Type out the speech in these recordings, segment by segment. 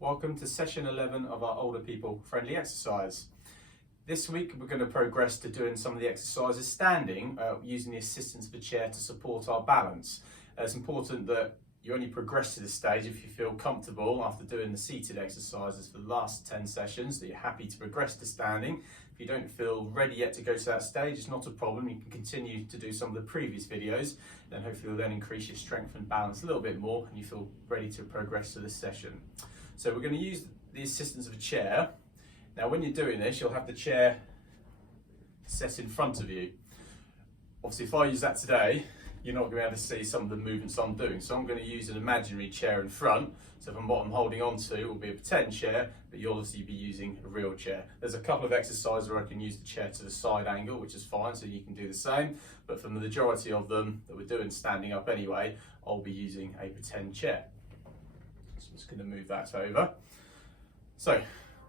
Welcome to session 11 of our older people friendly exercise. This week we're going to progress to doing some of the exercises standing using the assistance of a chair to support our balance. It's important that you only progress to this stage if you feel comfortable after doing the seated exercises for the last 10 sessions, that you're happy to progress to standing. If you don't feel ready yet to go to that stage, it's not a problem. You can continue to do some of the previous videos, then hopefully you'll then increase your strength and balance a little bit more and you feel ready to progress to this session. So we're going to use the assistance of a chair. Now when you're doing this, you'll have the chair set in front of you. Obviously if I use that today, you're not going to be able to see some of the movements I'm doing. So I'm going to use an imaginary chair in front. So from what I'm holding on to will be a pretend chair, but you'll obviously be using a real chair. There's a couple of exercises where I can use the chair to the side angle, which is fine, so you can do the same. But for the majority of them that we're doing standing up anyway, I'll be using a pretend chair. So I'm just going to move that over. So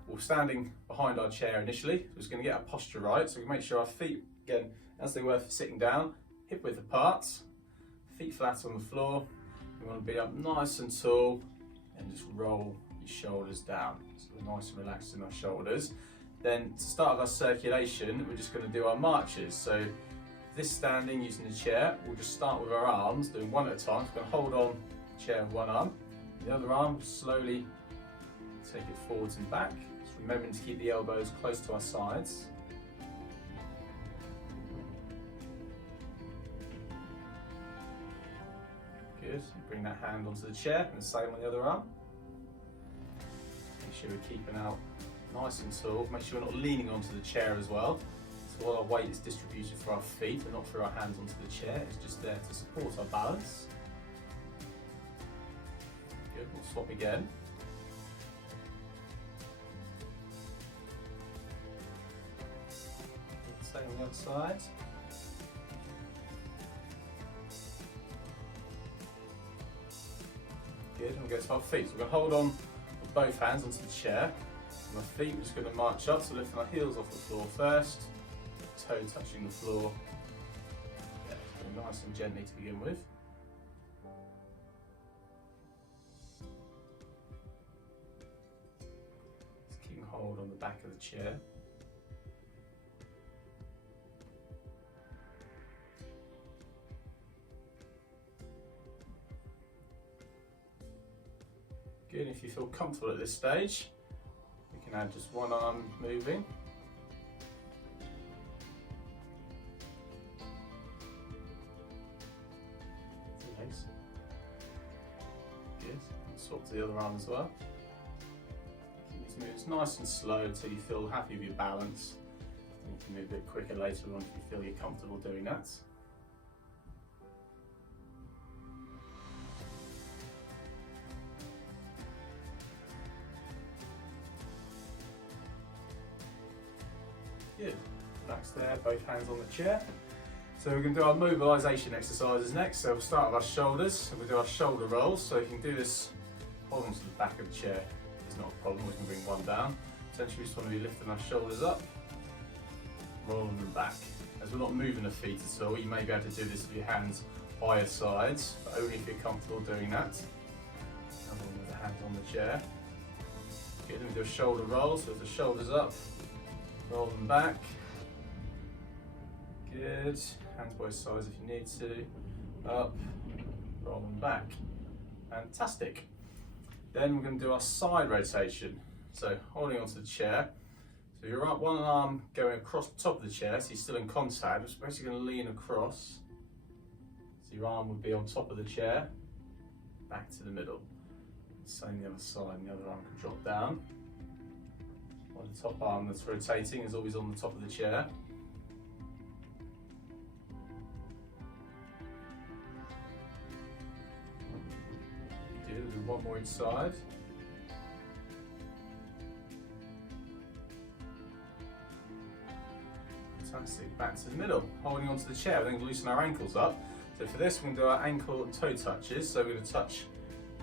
we're standing behind our chair initially. We're just going to get our posture right. So we make sure our feet, again, as they were for sitting down, hip width apart, feet flat on the floor. You want to be up nice and tall and just roll your shoulders down. So we're nice and relaxed in our shoulders. Then to start our circulation, we're just going to do our marches. So this standing using the chair, we'll just start with our arms, doing one at a time. So we're going to hold on the chair with one arm. The other arm, slowly take it forwards and back. Just remembering to keep the elbows close to our sides. Good. Bring that hand onto the chair and the same on the other arm. Make sure we're keeping out nice and tall. Make sure we're not leaning onto the chair as well. So all our weight is distributed for our feet and not through our hands onto the chair. It's just there to support our balance. Good. We'll swap again. Same on the other side. Good, and we'll go to our feet. So we're going to hold on with both hands onto the chair. And our feet, we're just going to march up, so lifting our heels off the floor first, toe touching the floor. Yeah, so nice and gently to begin with. Just keeping hold on the back of the chair. Good, if you feel comfortable at this stage, we can add just one arm moving. Legs. Good, and swap to the other arm as well. Keep these moves nice and slow until you feel happy with your balance. And you can move a bit quicker later on if you feel you're comfortable doing that. Good. Relax there, both hands on the chair. So we're going to do our mobilisation exercises next. So we'll start with our shoulders and we'll do our shoulder rolls. So you can do this hold on to the back of the chair. It's not a problem, we can bring one down. Essentially we just want to be lifting our shoulders up, rolling them back. As we're not moving the feet at all, you may be able to do this with your hands by your sides, but only if you're comfortable doing that. And one with the hands on the chair. Good, then we do a shoulder roll, so with the shoulders up, roll them back. Good. Hands both sides if you need to. Up. Roll them back. Fantastic. Then we're going to do our side rotation. So holding onto the chair. So you're up, one arm going across the top of the chair, so you're still in contact. We're basically going to lean across. So your arm would be on top of the chair. Back to the middle. Same the other side, and the other arm can drop down. The top arm that's rotating is always on the top of the chair. Good, we'll do one more each side. Fantastic, back to the middle. Holding onto the chair, we're going to loosen our ankles up. So for this, we're going to do our ankle and toe touches. So we're going to touch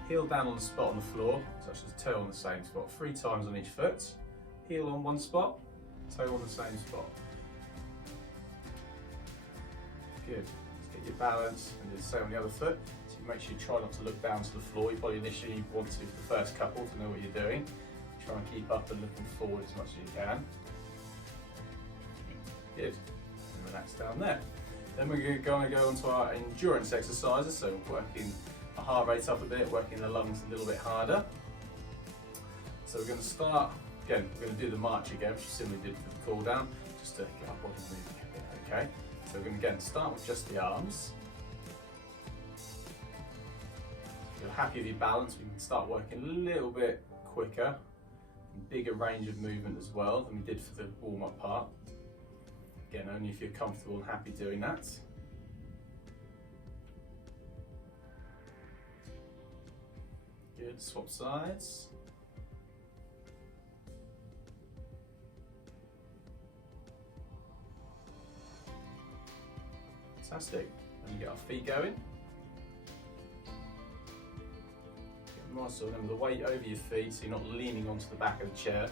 heel down on the spot on the floor, touch the toe on the same spot 3 times on each foot. Heel on one spot, toe on the same spot. Good. Let's get your balance and do the same on the other foot. So you make sure you try not to look down to the floor. You probably initially want to for the first couple to know what you're doing. Try and keep up and looking forward as much as you can. Good. And relax down there. Then we're going to go on to our endurance exercises, so working our heart rate up a bit, working the lungs a little bit harder. So we're going to start, again, we're going to do the march again, which we similarly did for the cool down, just to get our body moving a bit, okay? So we're going to again start with just the arms. If you're happy with your balance, we can start working a little bit quicker, bigger range of movement as well than we did for the warm-up part. Again, only if you're comfortable and happy doing that. Good, swap sides. Fantastic. Then we get our feet going. Get nice, so remember the weight over your feet so you're not leaning onto the back of the chair.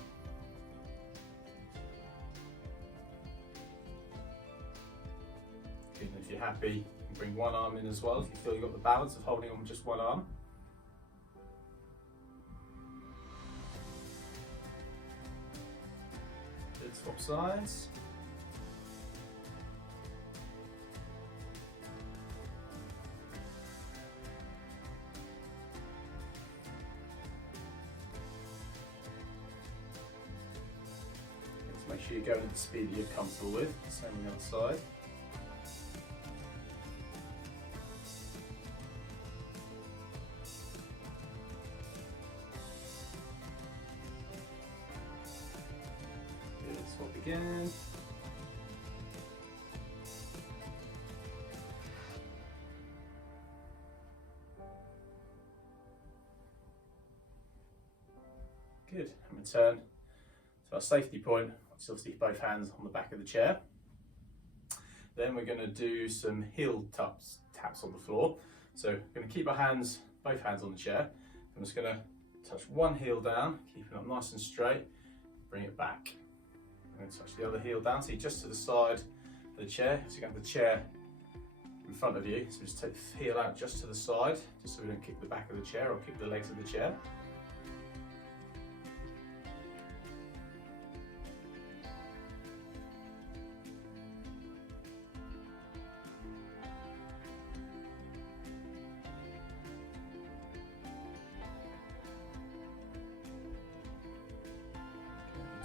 Good, and if you're happy, you can bring one arm in as well if you feel you've got the balance of holding on with just one arm. Good, swap sides. Make sure you're going at the speed that you're comfortable with. Same on the other side. Good, swap again. Good, and return to our safety point. So obviously both hands on the back of the chair. Then we're going to do some heel taps on the floor. So we're going to keep our hands, both hands on the chair. I'm just going to touch one heel down, keeping it nice and straight, bring it back. And then touch the other heel down, so you're just to the side of the chair. So you have the chair in front of you. So just take the heel out just to the side, just so we don't kick the back of the chair or kick the legs of the chair.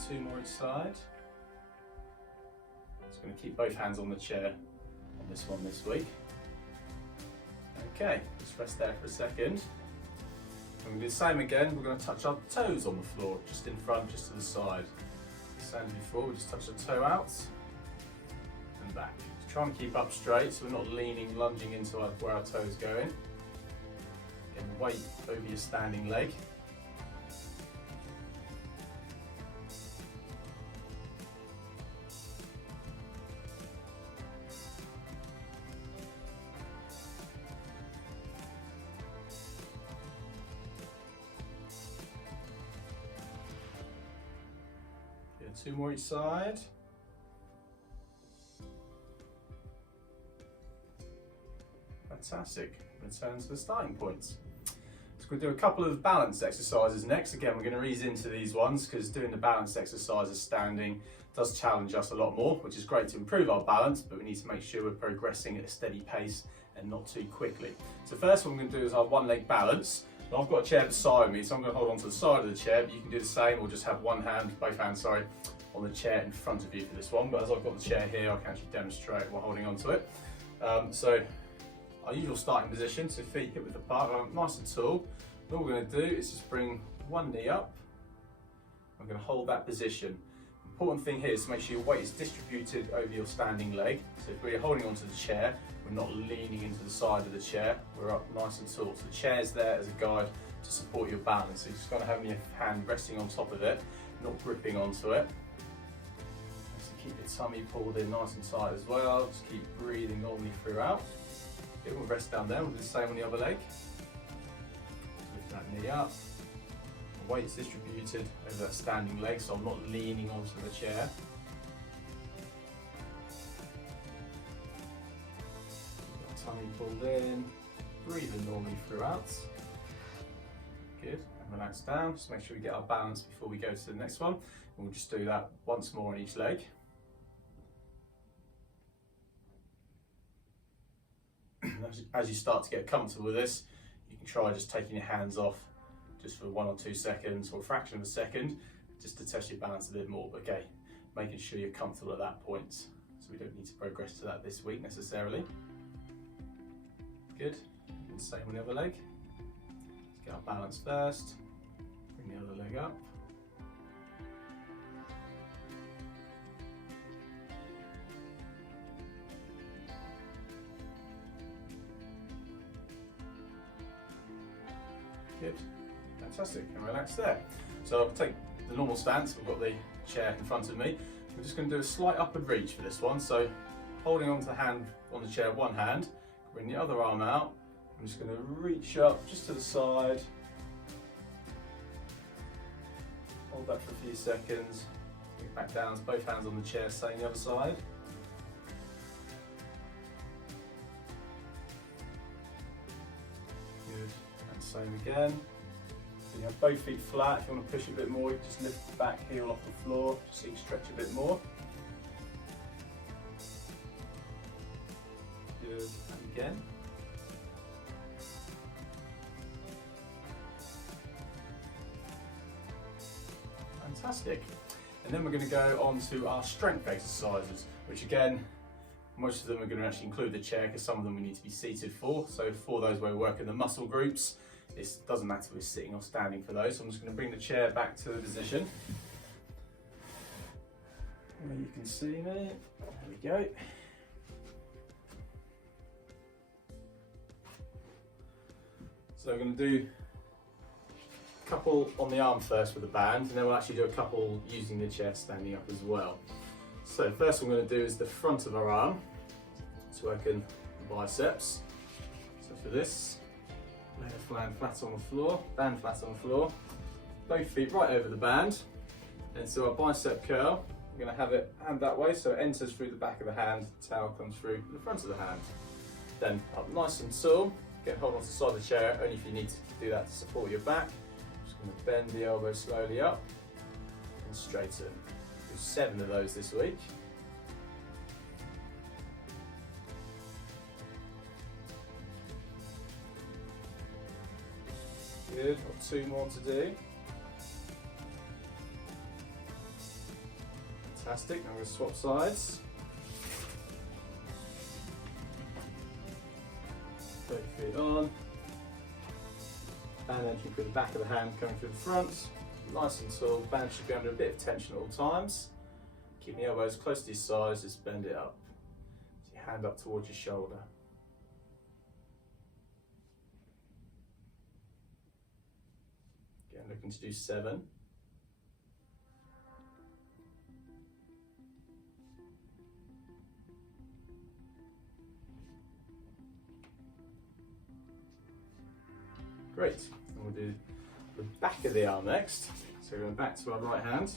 Two more each side. Just going to keep both hands on the chair on this one this week. Okay, just rest there for a second. And we'll do the same again. We're going to touch our toes on the floor, just in front, just to the side. Same as before, we just touch the toe out and back. Just try and keep up straight so we're not leaning, lunging into where our toes going. Again, weight over your standing leg. Two more each side. Fantastic. Return to the starting points. So we'll do a couple of balance exercises next. Again, we're going to ease into these ones because doing the balance exercises standing does challenge us a lot more, which is great to improve our balance, but we need to make sure we're progressing at a steady pace and not too quickly. So first one we're going to do is our one leg balance. Now I've got a chair beside me, so I'm going to hold on to the side of the chair, but you can do the same or just have one hand, both hands, sorry, on the chair in front of you for this one. But as I've got the chair here, I can actually demonstrate while holding on to it. So our usual starting position, so feet hip width apart, nice and tall. And all we're going to do is just bring one knee up. I'm going to hold that position. Important thing here is to make sure your weight is distributed over your standing leg. So if we're holding onto the chair, we're not leaning into the side of the chair, we're up nice and tall. So the chair's there as a guide to support your balance. So you're just going to have your hand resting on top of it, not gripping onto it. So keep your tummy pulled in nice and tight as well. Just keep breathing normally throughout. Okay, we'll rest down there, we'll do the same on the other leg. Lift that knee up. The weight's distributed over that standing leg, so I'm not leaning onto the chair. Tummy pulled in, breathing normally throughout. Good, and relax down. Just make sure we get our balance before we go to the next one. And we'll just do that once more on each leg. As you start to get comfortable with this, you can try just taking your hands off just for 1 or 2 seconds or a fraction of a second, just to test your balance a bit more. But okay, making sure you're comfortable at that point. So we don't need to progress to that this week necessarily. Good, and same on the other leg. Let's get our balance first, bring the other leg up. Good, fantastic, and relax there. So I'll take the normal stance, we've got the chair in front of me. We're just going to do a slight upward reach for this one. So holding onto the hand on the chair, one hand, bring the other arm out. I'm just going to reach up just to the side. Hold that for a few seconds. Bring it back down, both hands on the chair, same the other side. Good, and same again. So you have both feet flat. If you want to push a bit more, you just lift the back heel off the floor, just so you can stretch a bit more. Good, and again. Fantastic. And then we're going to go on to our strength exercises, which again, most of them are going to actually include the chair because some of them we need to be seated for. So for those where we're working the muscle groups, it doesn't matter if we're sitting or standing for those. So I'm just going to bring the chair back to the position. Where you can see me. There we go. So we're going to do a couple on the arm first with the band, and then we'll actually do a couple using the chair standing up as well. So first what I'm going to do is the front of our arm. It's working the biceps. So for this, left hand flat on the floor, band flat on the floor, both feet right over the band. And so our bicep curl, we're going to have it hand that way, so it enters through the back of the hand, the towel comes through the front of the hand. Then up nice and tall, get hold onto the side of the chair, only if you need to do that to support your back. Just going to bend the elbow slowly up and straighten. Do 7 of those this week. Good, got 2 more to do. Fantastic, now I'm going to swap sides. Both feet on. Band entering through the back of the hand, coming through the front. Nice and tall, band should be under a bit of tension at all times. Keep the elbows close to your sides, just bend it up. So your hand up towards your shoulder. Again, looking to do 7. Great, and we'll do the back of the arm next. So we're going back to our right hand.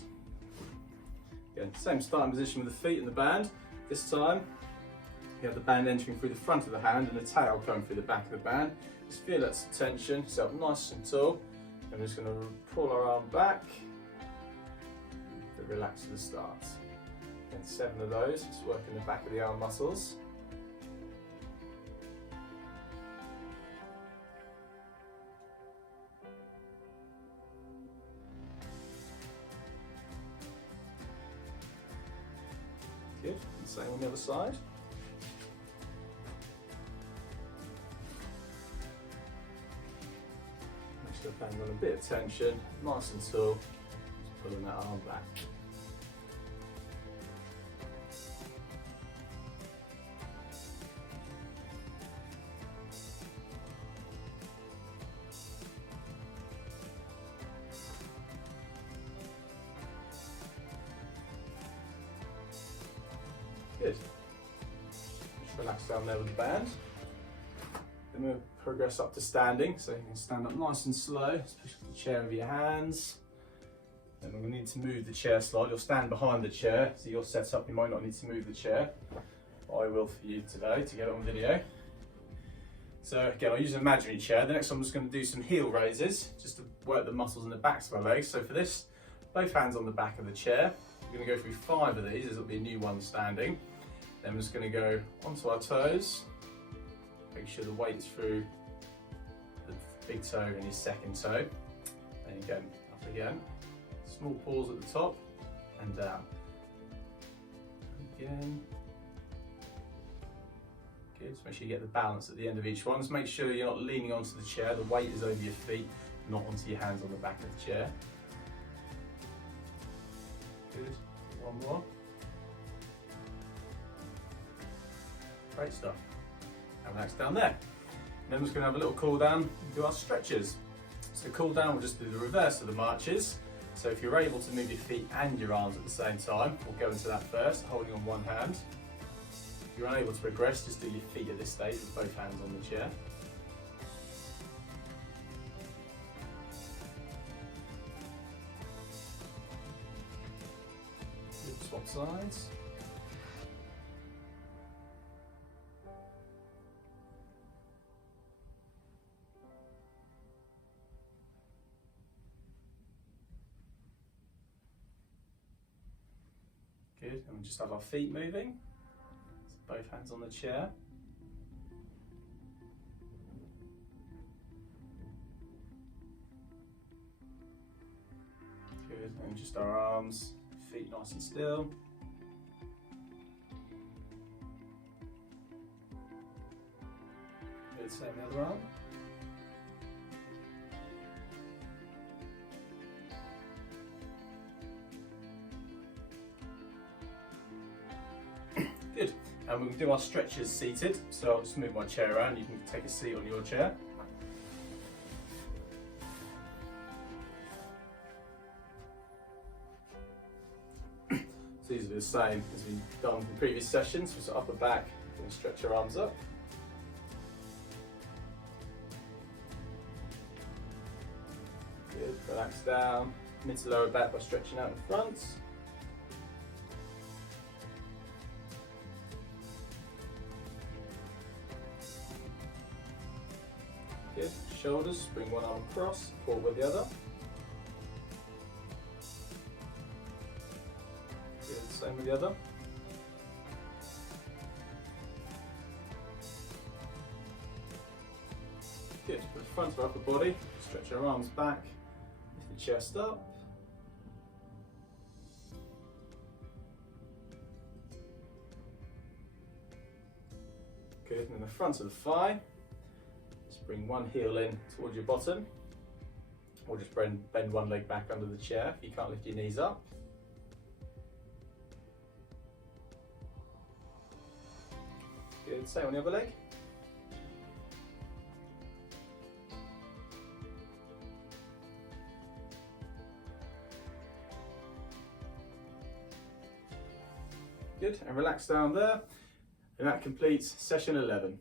Again, same starting position with the feet and the band. This time, you have the band entering through the front of the hand and the tail coming through the back of the band. Just feel that tension, sit up nice and tall. And we're just going to pull our arm back, but relax to the start. And 7 of those, just working the back of the arm muscles. Good, and same on the other side. Make sure the band on a bit of tension, nice and tall, just pulling that arm back. Good. Just relax down there with the band. Then we'll progress up to standing, so you can stand up nice and slow. Just push the chair with your hands. Then we're going to need to move the chair slightly. You'll stand behind the chair, so you're set up, you might not need to move the chair. I will for you today to get it on video. So again, I'll use an imaginary chair. The next one I'm just going to do some heel raises, just to work the muscles in the backs of my legs. So for this, both hands on the back of the chair. We're going to go through 5 of these, as it'll be a new one standing. Then we're just going to go onto our toes, make sure the weight's through the big toe and your second toe. Then again, up again. Small pause at the top and down. Again. Good, so make sure you get the balance at the end of each one. Just make sure you're not leaning onto the chair, the weight is over your feet, not onto your hands on the back of the chair. Good, one more. Great stuff. And relax down there. And then we're just going to have a little cool down and do our stretches. So cool down, we'll just do the reverse of the marches. So if you're able to move your feet and your arms at the same time, we'll go into that first, holding on one hand. If you're unable to progress, just do your feet at this stage with both hands on the chair. Good, swap sides. Good, and we just have our feet moving. So both hands on the chair. Good, and just our arms, feet nice and still. Good, same the other arm. Good, and we can do our stretches seated, so I'll just move my chair around, you can take a seat on your chair. So these are the same as we've done in previous sessions, so upper back, and stretch your arms up. Good, relax down, mid to lower back by stretching out in front. Good, shoulders, bring one arm across, support with the other. Good, same with the other. Good, for the front of our upper body, stretch our arms back, lift the chest up. Good, and then the front of the thigh. Bring one heel in towards your bottom, or just bend one leg back under the chair if you can't lift your knees up. Good, same on the other leg. Good, and relax down there, and that completes session 11.